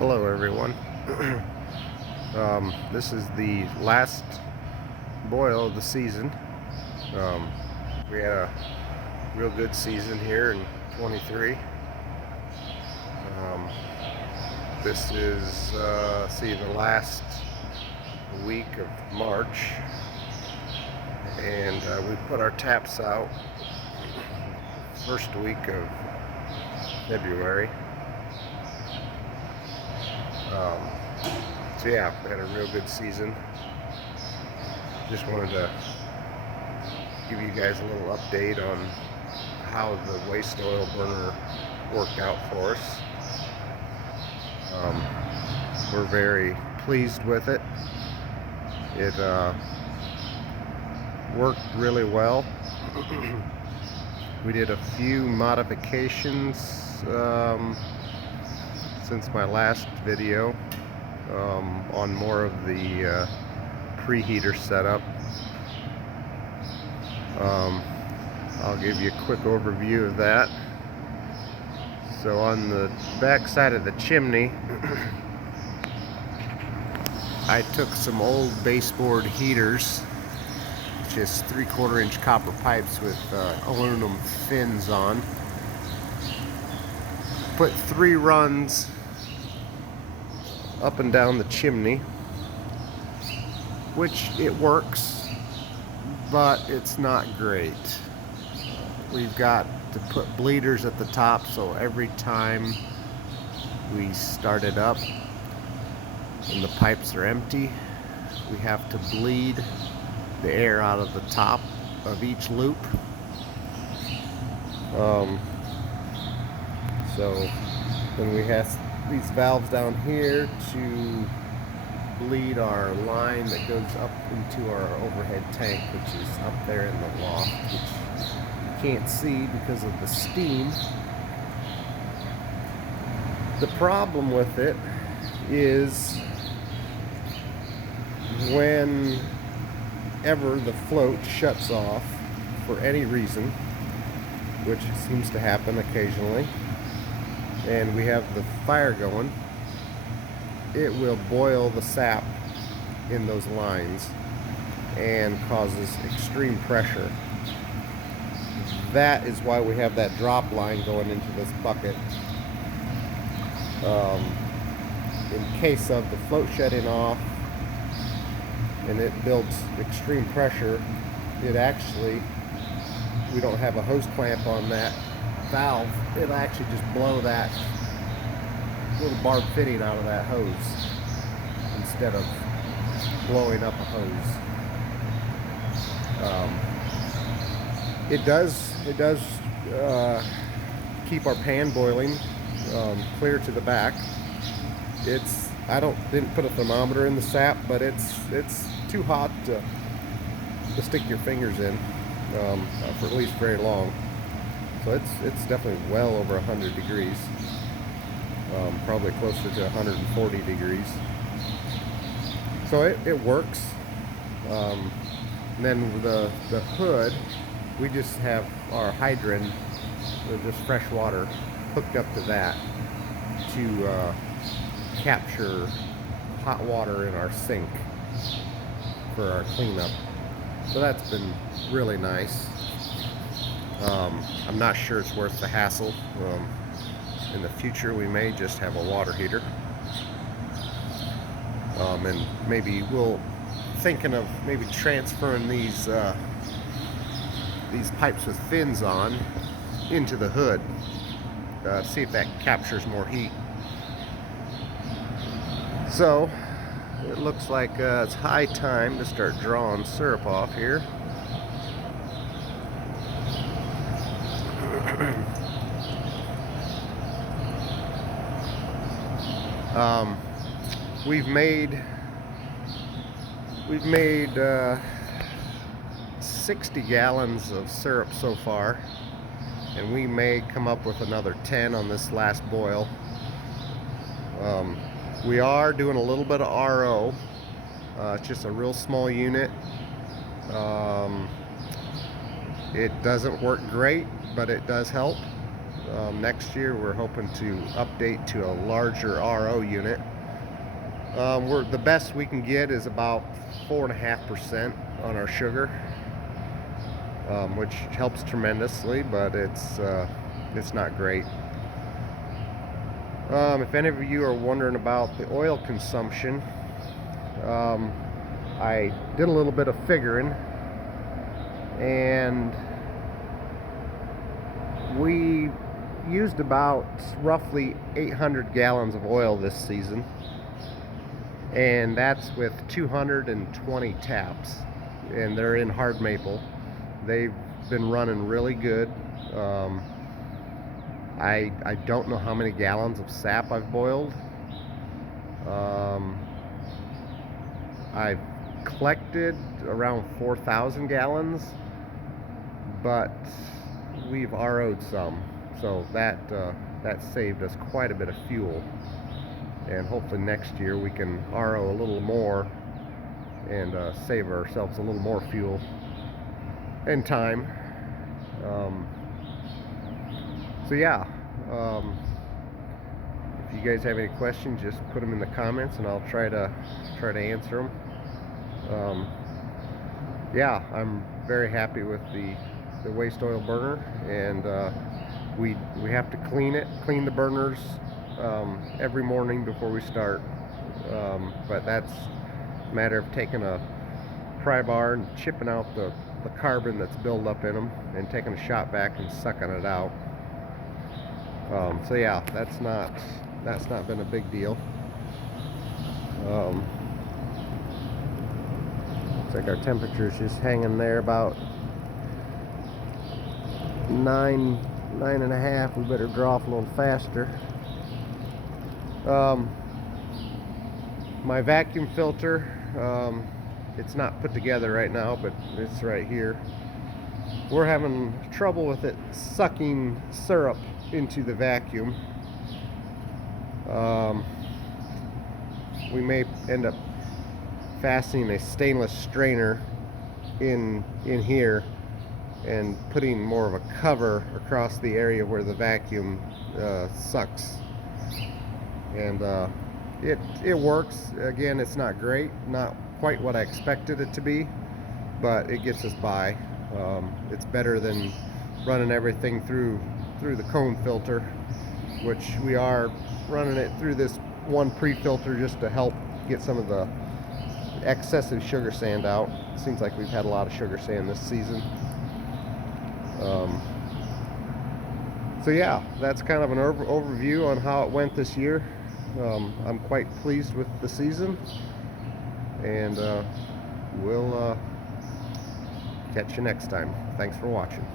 Hello everyone. This is the last boil of the season. We had a real good season here in 23. This is the last week of March, and we put our taps out first week of February. So yeah, we had a real good season. Just wanted to give you guys a little update on how the waste oil burner worked out for us. We're very pleased with it. It worked really well. We did a few modifications since my last video on more of the preheater setup. I'll give you a quick overview of that. So on the back side of the chimney, I took some old baseboard heaters, just 3/4 inch copper pipes with aluminum fins on. Put 3 runs up and down the chimney, which it works, but it's not great. We've got to put bleeders at the top, so every time we start it up and the pipes are empty, we have to bleed the air out of the top of each loop. So then we have these valves down here to bleed our line that goes up into our overhead tank, which is up there in the loft, which you can't see because of the steam. The problem with it is whenever the float shuts off for any reason, which seems to happen occasionally, and we have the fire going, it will boil the sap in those lines and causes extreme pressure. That is why we have that drop line going into this bucket. In case of the float shutting off and it builds extreme pressure, we don't have a hose clamp on that valve. It'll actually just blow that little barb fitting out of that hose instead of blowing up a hose. It does keep our pan boiling clear to the back. Didn't put a thermometer in the sap, but it's too hot to stick your fingers in for at least very long. So it's definitely well over 100 degrees, probably closer to 140 degrees. So it works. And then the hood, we just have our hydrant, just fresh water, hooked up to that to capture hot water in our sink for our cleanup. So that's been really nice. I'm not sure it's worth the hassle. In the future we may just have a water heater, and maybe thinking of maybe transferring these pipes with fins on into the hood, see if that captures more heat. So it looks like it's high time to start drawing syrup off here. We've made 60 gallons of syrup so far, and we may come up with another 10 on this last boil. We are doing a little bit of RO. It's just a real small unit. It doesn't work great, but it does help. Next year we're hoping to update to a larger RO unit. The best we can get is about 4.5% on our sugar, which helps tremendously, but it's not great. If any of you are wondering about the oil consumption, I did a little bit of figuring, and we used about roughly 800 gallons of oil this season, and that's with 220 taps, and they're in hard maple. They've been running really good. I don't know how many gallons of sap I've boiled. I've collected around 4,000 gallons, but we've RO'd some, so that saved us quite a bit of fuel. And hopefully next year we can RO a little more and save ourselves a little more fuel and time. So yeah, if you guys have any questions, just put them in the comments and I'll try to answer them. Yeah, I'm very happy with the waste oil burner, and we have to clean the burners every morning before we start, but that's a matter of taking a pry bar and chipping out the carbon that's built up in them and taking a shot vac and sucking it out. So yeah, that's not been a big deal. Looks like our temperature is just hanging there about 9.5. We better draw off a little faster. My vacuum filter, it's not put together right now, but it's right here. We're having trouble with it sucking syrup into the vacuum. We may end up fastening a stainless strainer in here and putting more of a cover across the area where the vacuum sucks, and it works. Again, it's not great, not quite what I expected it to be, but it gets us by. It's better than running everything through the cone filter, which we are running it through this one pre-filter just to help get some of the excessive sugar sand out. Seems like we've had a lot of sugar sand this season. So yeah, that's kind of an overview on how it went this year. I'm quite pleased with the season, and we'll catch you next time. Thanks for watching.